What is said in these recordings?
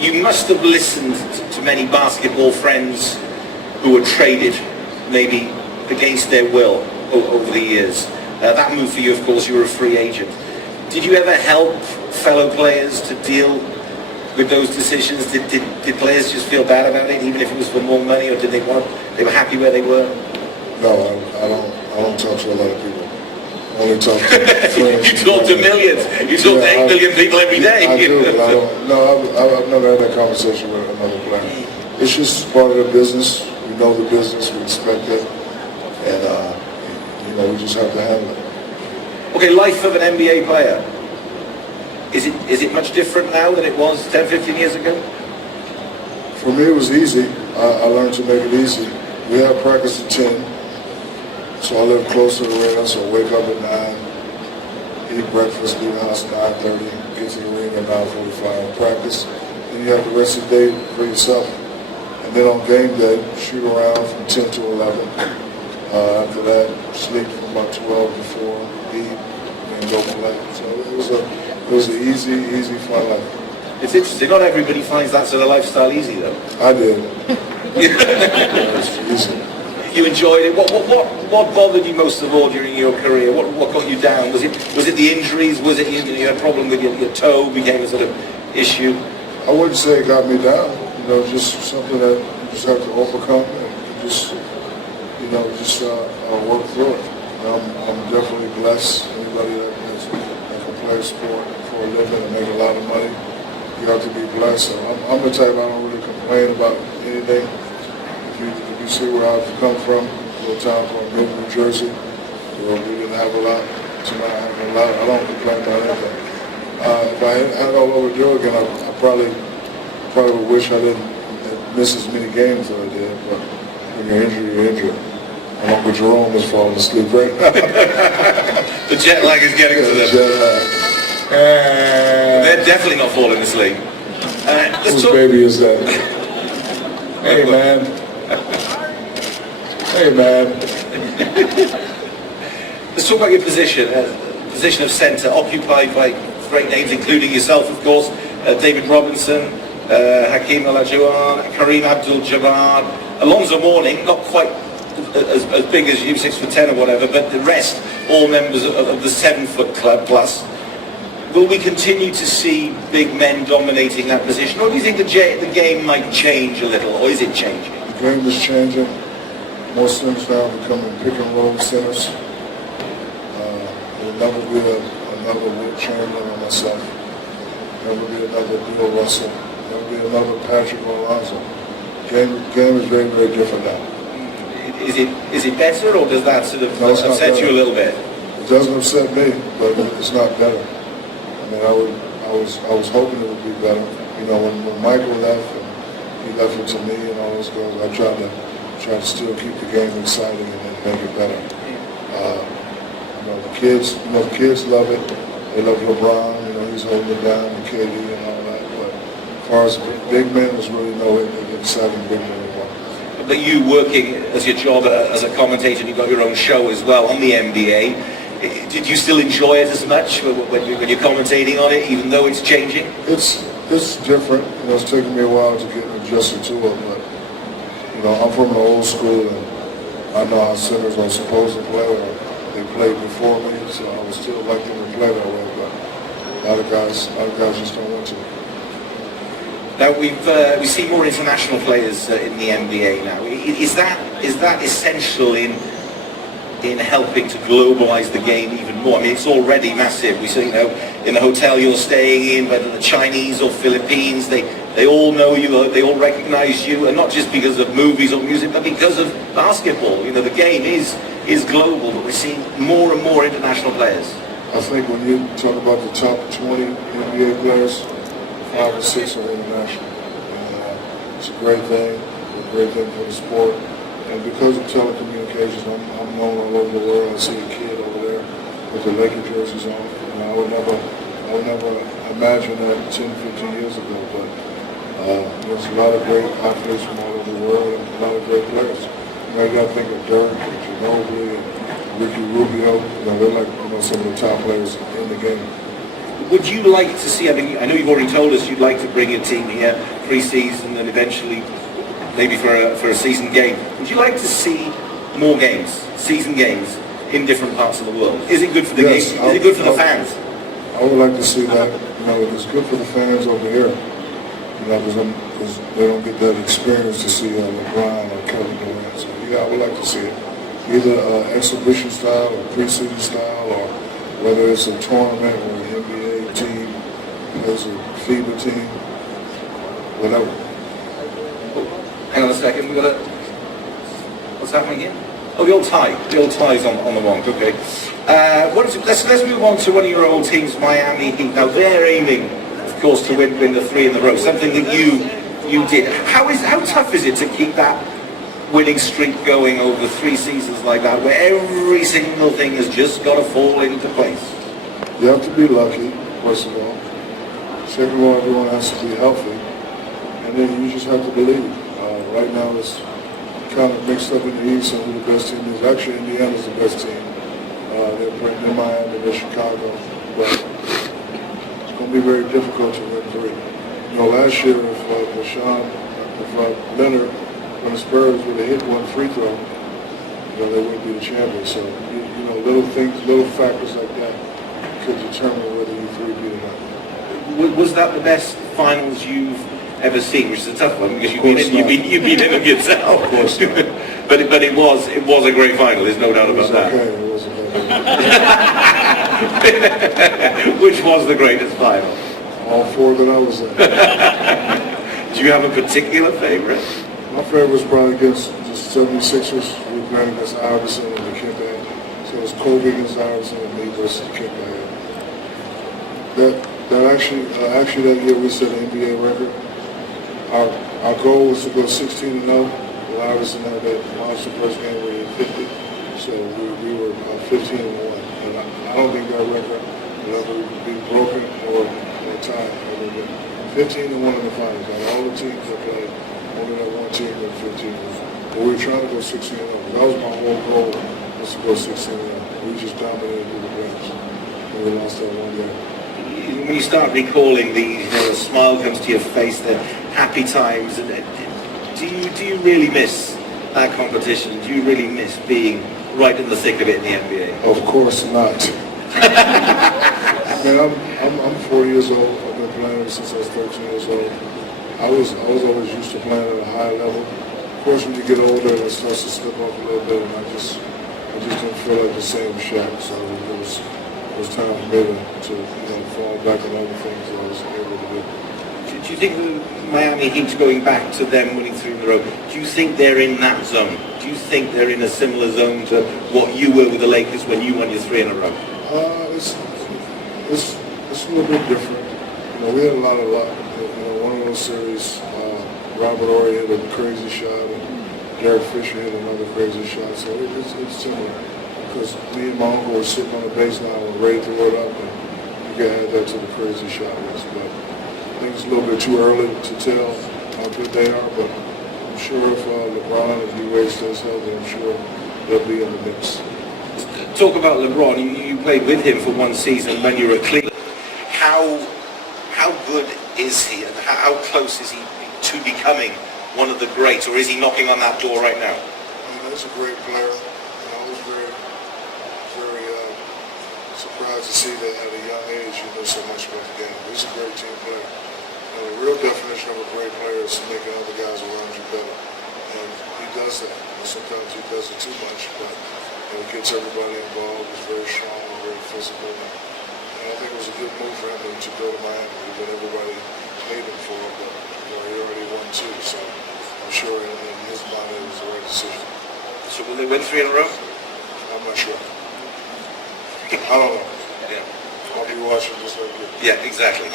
You must have listened to many basketball friends who were traded, maybe against their will, over the years. That move for you, of course, you were a free agent. Did you ever help fellow players to deal with those decisions? Did players just feel bad about it, even if it was for more money, or did they were happy where they were? No, I don't talk to a lot of people. I only talk to friends. You talk to millions. You talk to 8 million people every day. I do, but I don't. No, I've never had that conversation with another player. It's just part of the business. We know the business. We expect it, and we just have to handle it. Okay, life of an NBA player. Is it much different now than it was 10, 15 years ago? For me, it was easy. I learned to make it easy. We had practice at 10. So I live close to the arena, so I wake up at 9, eat breakfast, leave the house at 9:30, get to the arena at 9:45, practice. Then you have the rest of the day for yourself. And then on game day, shoot around from 10 to 11. After that, sleep from about 12 to 4, eat, and go play. So it was an easy, fun life. It's interesting. Not everybody finds that sort of lifestyle easy, though. I did. It's easy. You enjoyed it. What bothered you most of all during your career? What got you down? Was it the injuries? Was it you had a problem with your toe became a sort of issue? I wouldn't say it got me down. Just something that you just have to overcome and just work through it. I'm definitely blessed. Anybody that can play a sport for a living and make a lot of money, you have to be blessed. So I'm the type I don't really complain about anything. If you see where I've come from, a little town called New Jersey, where we didn't have a lot, tonight I have a lot. I don't complain about anything. If I had all over do again, I probably would wish I didn't miss as many games as I did. But when you're injured, you're injured. And Uncle Jerome is falling asleep right now. The jet lag is getting to them. Jet lag. They're definitely not falling asleep. Whose baby is that? Hey, man. Hey, man. Let's talk about your position. Position of centre, occupied by great names, including yourself, of course, David Robinson, Hakeem Olajuwon, Kareem Abdul-Jabbar, Alonzo Mourning, not quite as big as you, 6'10" or whatever, but the rest, all members of the 7-foot club plus. Will we continue to see big men dominating that position, or do you think the game might change a little, or is it changing? The game is changing. Most centers now becoming pick and roll centers. There will never be another Will Chamberlain or myself. There will be another Bill Russell. There will be another Patrick Alonzo. Game is very, very different now. Is it better, or does that sort of upset you a little bit? It doesn't upset me, but it's not better. I mean, I was hoping it would be better. When Michael left, and he left it to me and all those guys, I tried to still keep the game exciting and make it better. The kids love it. They love LeBron. He's holding it down, and KD and all that. But as far as big men, there's really no exciting big men anymore. But you working as your job as a commentator, and you've got your own show as well on the NBA. Did you still enjoy it as much when you're commentating on it, even though it's changing? It's different. It's taken me a while to get adjusted to it, but I'm from the old school, and I know how centers are supposed to play, or they played before me, so I would still like them to play that way. But a lot of guys just don't want to. Now we see more international players in the NBA now. Is that essential in helping to globalise the game even more? I mean, it's already massive. We see, in the hotel you're staying in, whether the Chinese or Philippines, they all know you, they all recognise you, and not just because of movies or music, but because of basketball. The game is global, but we're seeing more and more international players. I think when you talk about the top 20 NBA players, 5 or 6 are international. And, it's a great thing for the sport. And because of telecommunications, I'm known all over the world. I see a kid over there with the Laker jerseys on. I would never imagine that 10, 15 years ago. But there's a lot of great athletes from all over the world and a lot of great players. You got to think of Dirk and Ginobili and Ricky Rubio. They're like some of the top players in the game. Would you like to see, I mean, I know you've already told us you'd like to bring your team here pre-season and eventually maybe for a season game. Would you like to see more games, season games, in different parts of the world? Is it good for the game? Is it good for the fans? I would like to see that. You know, it's good for the fans over here. You know, because they don't get that experience to see LeBron or Kevin Durant. So yeah, I would like to see it. Either exhibition style or preseason style, or whether it's a tournament or an NBA team, there's a FIBA team, whatever. Hang on a second, what's happening here? Oh, the old tie. The old tie's on the wrong. Okay. Let's move on to one of your old teams, Miami Heat. Now they're aiming, of course, to win the 3 in a row. Something that you did. How tough is it to keep that winning streak going over 3 seasons like that, where every single thing has just got to fall into place? You have to be lucky, first of all. Second of all, everyone has to be healthy, and then you just have to believe. Right now, it's kind of mixed up in the East on who the best team is. Actually, Indiana's the best team. They're Miami, they're Chicago, but it's going to be very difficult to win 3. You know, last year, if Leonard from the Spurs would have hit 1 free throw, you know, they wouldn't be the champions. So, you know, little things, little factors like that could determine whether you 3-peat or not. Was that the best finals you've ever seen? Which is a tough one because you've been in them yourself. Of course not. but it was a great final. There's no doubt about that. Okay, it was okay. Which was the greatest final? All 4 that I was at. Do you have a particular favorite? My favorite was probably against the 76ers. We played against Iverson and the Kemba. So it was Kobe against Iverson and me versus the Kemba. That actually that year we set an NBA record. Our goal was to go 16-0. Well, Iverson had that monster first game where he hit 50. So we were 15-1. And I don't think that record will ever be broken or tied. 15-1 in the finals. Out of all the teams that played, only that one team went 15. But we were trying to go 16-0. That was my whole goal, was to go 16-0. We just dominated the games. And we lost that one game. When you start recalling these, you know, a smile comes to your face, the happy times, and do you really miss that competition? Do you really miss being right in the thick of it in the NBA? Of course not. Man, I'm 4 years old. I've been playing since I was 13 years old. I was always used to playing at a high level. Of course, when you get older, it starts to slip off a little bit, and I just didn't feel like the same Shaq. So it was time for me to fall back on other things that I was able to do. Do you think the Miami Heat, going back to them winning 3 in a row, do you think they're in that zone? Do you think they're in a similar zone to what you were with the Lakers when you won your 3 in a row? It's a little bit different. You know, we had a lot of luck. You know, one of those series, Robert Horry hit a crazy shot, and Derek Fisher hit another crazy shot. So it's similar. Because me and my uncle were sitting on the baseline and ready to throw it up, and you can add that to the crazy shot list. But I think it's a little bit too early to tell how good they are, but I'm sure if LeBron and D-Wade stays healthy, I'm sure they'll be in the mix. Talk about LeBron. You played with him for 1 season when you were at Cleveland. How good is he, and how close is he to becoming one of the greats, or is he knocking on that door right now? He's a great player. I was very surprised to see that at a young age he knows so much about the game. He's a great team player. The real definition of a great player is making other guys around you better. And he does that. And sometimes he does it too much, but he gets everybody involved. He's very strong, very physical. And I think it was a good move for him to go to Miami. That everybody paid him for, but he already won 2, so I'm sure in his mind it was the right decision. So will they win 3 in a row? I'm not sure. I don't know. Yeah. I'll be watching just like you. Yeah, exactly.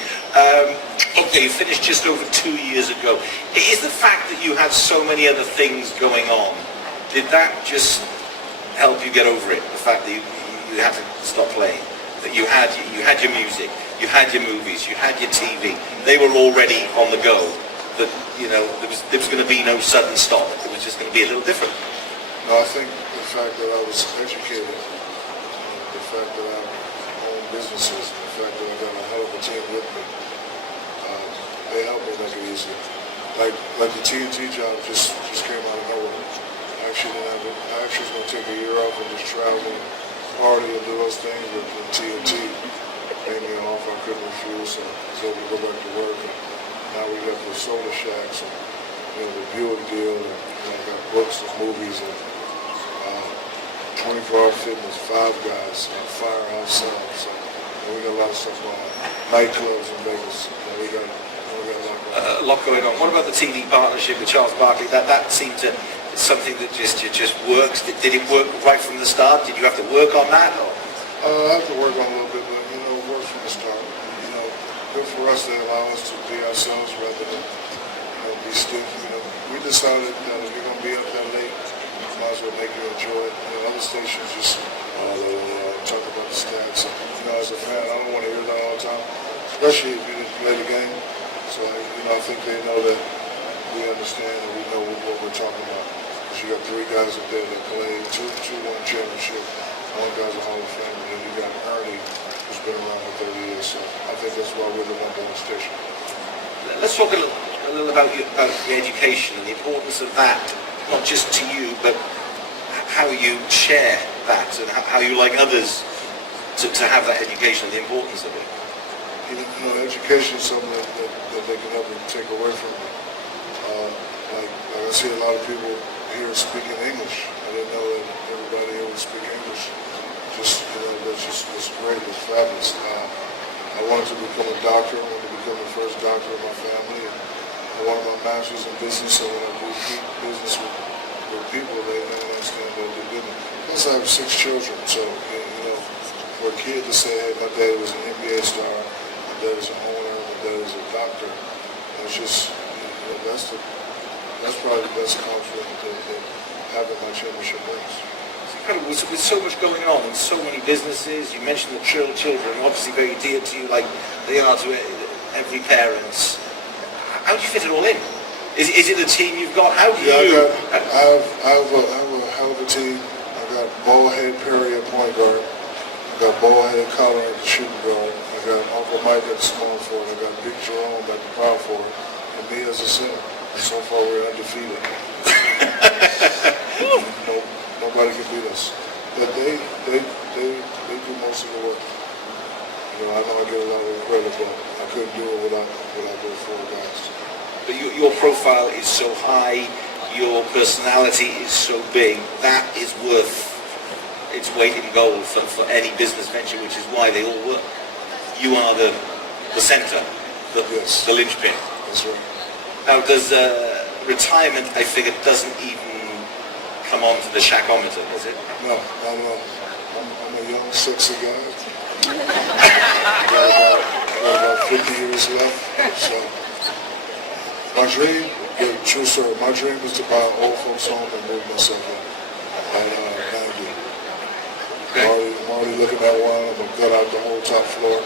Okay, you finished just over 2 years ago. Is the fact that you had so many other things going on, did that just help you get over it? The fact that you had to stop playing, that you had your music, you had your movies, you had your TV. They were already on the go. That there was going to be no sudden stop. It was just going to be a little different. No, I think the fact that I was educated, the fact that I owned businesses. The fact that I got a hell of a team with me, they help me make it easier. Like the TNT job just came out of nowhere. I actually didn't have it. I actually was going to take a year off and just travel and party and do those things, but the TNT made me an offer I couldn't refuse, so I was able to go back to work. And now we got the soda shacks and the Buick deal, and I got books and movies and 24-hour fitness, Five Guys, Firehouse Sound. So we got a lot of stuff going on. Nightclubs in Vegas. We got a lot going on. What about the TV partnership with Charles Barkley? That seemed to something that just works. Did it work right from the start? Did you have to work on that? Or? I have to work on a little bit, but it works from the start. Good for us. They allow us to be ourselves rather than be stiff. We decided that if you're going to be up that late, might as well make you enjoy it. Other stations just talk about the stats. As a fan, I don't want to hear that all the time, especially if you didn't play the game. So, I think they know that we understand and we know what we're talking about. Because you got three guys up there that play, two won championship. One guy's a Hall of Famer, and then you got Ernie, who's been around for 30 years. So I think that's why we're the number one station. Let's talk a little about the education and the importance of that, not just to you, but how you share that and how you like others to have that education, the importance of it. Education is something that they can never take away from me. Like I see a lot of people here speaking English. I didn't know that everybody here would speak English. That's great. It's fabulous. I wanted to become a doctor. I wanted to become the first doctor of my family. And I wanted my master's in business, so when I do business with people, they understand that they didn't. Plus, I have 6 children, so for a kid to say, "Hey, my dad was an NBA star, my dad is an owner, my dad is a doctor," it's just that's probably the best compliment that having my championship rings. With so much going on in so many businesses, you mentioned the children, obviously very dear to you, like they are to every parent. How do you fit it all in? Is it a team you've got? How do you? I have a hell of a team. I got ball-head Perry at point guard. I got ball-head Collar at the shooting guard. I got Uncle Mike at the small forward. I got Big Jerome at the power forward, and me as a center. And so far, we're undefeated. Nobody can beat us. But they do most of the work. I know I get a lot of credit, but I couldn't do it without those 4 guys. But your profile is so high, your personality is so big, that is worth its weight in gold for any business venture, which is why they all work. You are the center, yes. The linchpin. That's right. Now, does retirement, I figure, doesn't even come on to the Shacometer, does it? No, I'm a young, sexy guy. I got about 50 years left, so my dream, true story, my dream was to buy an old folks home and move myself in at 90. I'm already looking at one. I'm going to gut out the whole top floor.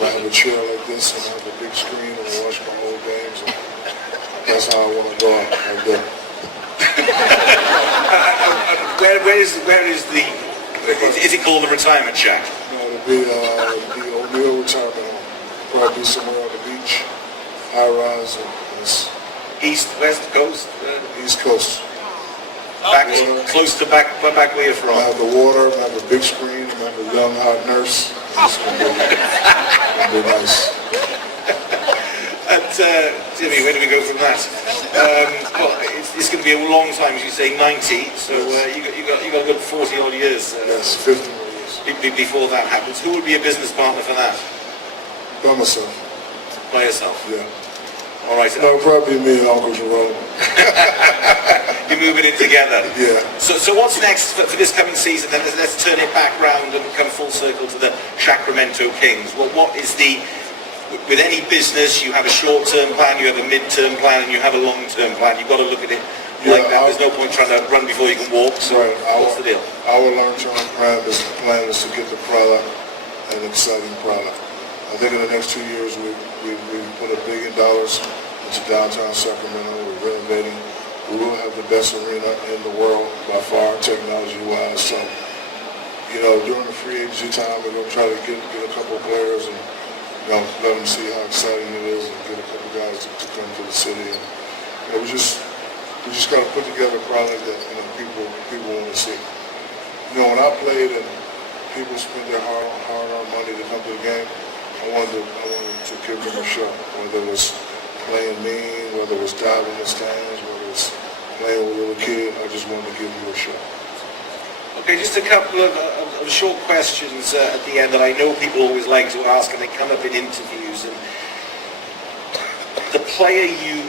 I have a chair like this and I have a big screen and I watch my old games. And that's how I want to go out, like that. Is it called the retirement shack? No, it'll be O'Neal retirement home. Probably be somewhere on the beach, high rise, and East, West Coast? East Coast. Close to back where you're from. I have the water, I have a big screen, I have a young hot nurse. It's gonna be nice. And Jimmy, where do we go from that? Well, it's going to be a long time, as you say, 90. So you got a good 40 odd years. Yes, 50 more years. Before that happens, who would be a business partner for that? By myself. By yourself. Yeah. All right. No, probably me and Uncle Jerome. You're moving it together. Yeah. So what's next for this coming season? Then let's turn it back round and come full circle to the Sacramento Kings. Well, what is with any business, you have a short-term plan, you have a mid-term plan, and you have a long-term plan. You've got to look at it like that. There's no point trying to run before you can walk. So right. What's the deal? Our long-term plan is to get the product, an exciting product. I think in the next 2 years, we put $1 billion into downtown Sacramento. We're renovating. We will have the best arena in the world by far, technology-wise. So, during the free agency time, we're going to try to get a couple of players and, let them see how exciting it is and get a couple of guys to come to the city. And, we just got to put together a product that, people want to see. When I played and people spent their hard-earned money to come to the game, I wanted to give them a show, whether it was playing mean, whether it was diving in the stands, whether it was playing with a little kid. I just wanted to give you a show. Okay, just a couple of short questions at the end that I know people always like to ask, and they come up in interviews. And the player you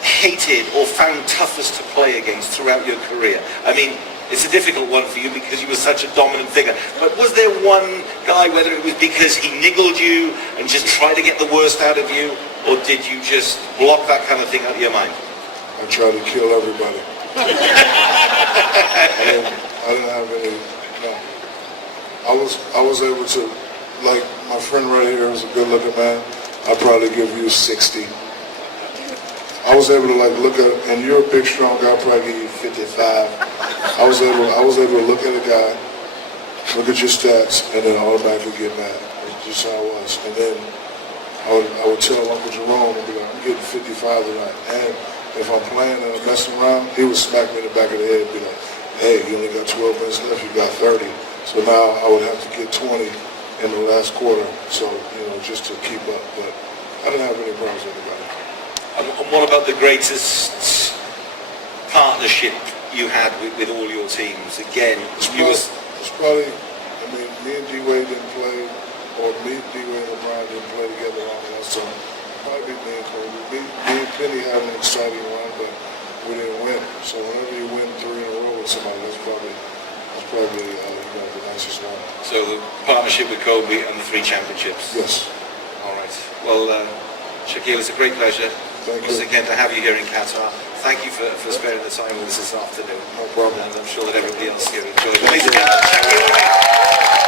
hated or found toughest to play against throughout your career? I mean, it's a difficult one for you because you were such a dominant figure. But was there one guy, whether it was because he niggled you and just tried to get the worst out of you, or did you just block that kind of thing out of your mind? I tried to kill everybody. I didn't have any. No. I was able to, like my friend right here is a good-looking man. I'd probably give you 60. I was able to look at, and you're a big, strong guy. I'd probably give you 55. I was able to look at a guy, look at your stats, and then automatically get mad. That's just how I was. And then I would tell Uncle Jerome, I'd be like, I'm getting 55 tonight. And if I'm playing and I'm messing around, he would smack me in the back of the head and be like, hey, you only got 12 minutes left, you got 30. So now I would have to get 20 in the last quarter, so, just to keep up. But I didn't have any problems with anybody. And what about the greatest partnership you had with all your teams? Again, it's probably, me and D-Wade didn't play, or me, D-Wade and LeBron didn't play together long enough, so probably me and Kobe. Me and Penny had an exciting run, but we didn't win. So whenever you win 3 in a row with somebody, that's probably the nicest one. So the partnership with Kobe and the 3 championships? Yes. All right. Well, Shaquille, it's a great pleasure once again to have you here in Qatar. Thank you for sparing the time with us this afternoon. No problem. And I'm sure that everybody else here enjoyed it. Ladies and gentlemen, Shaquille O'Neal.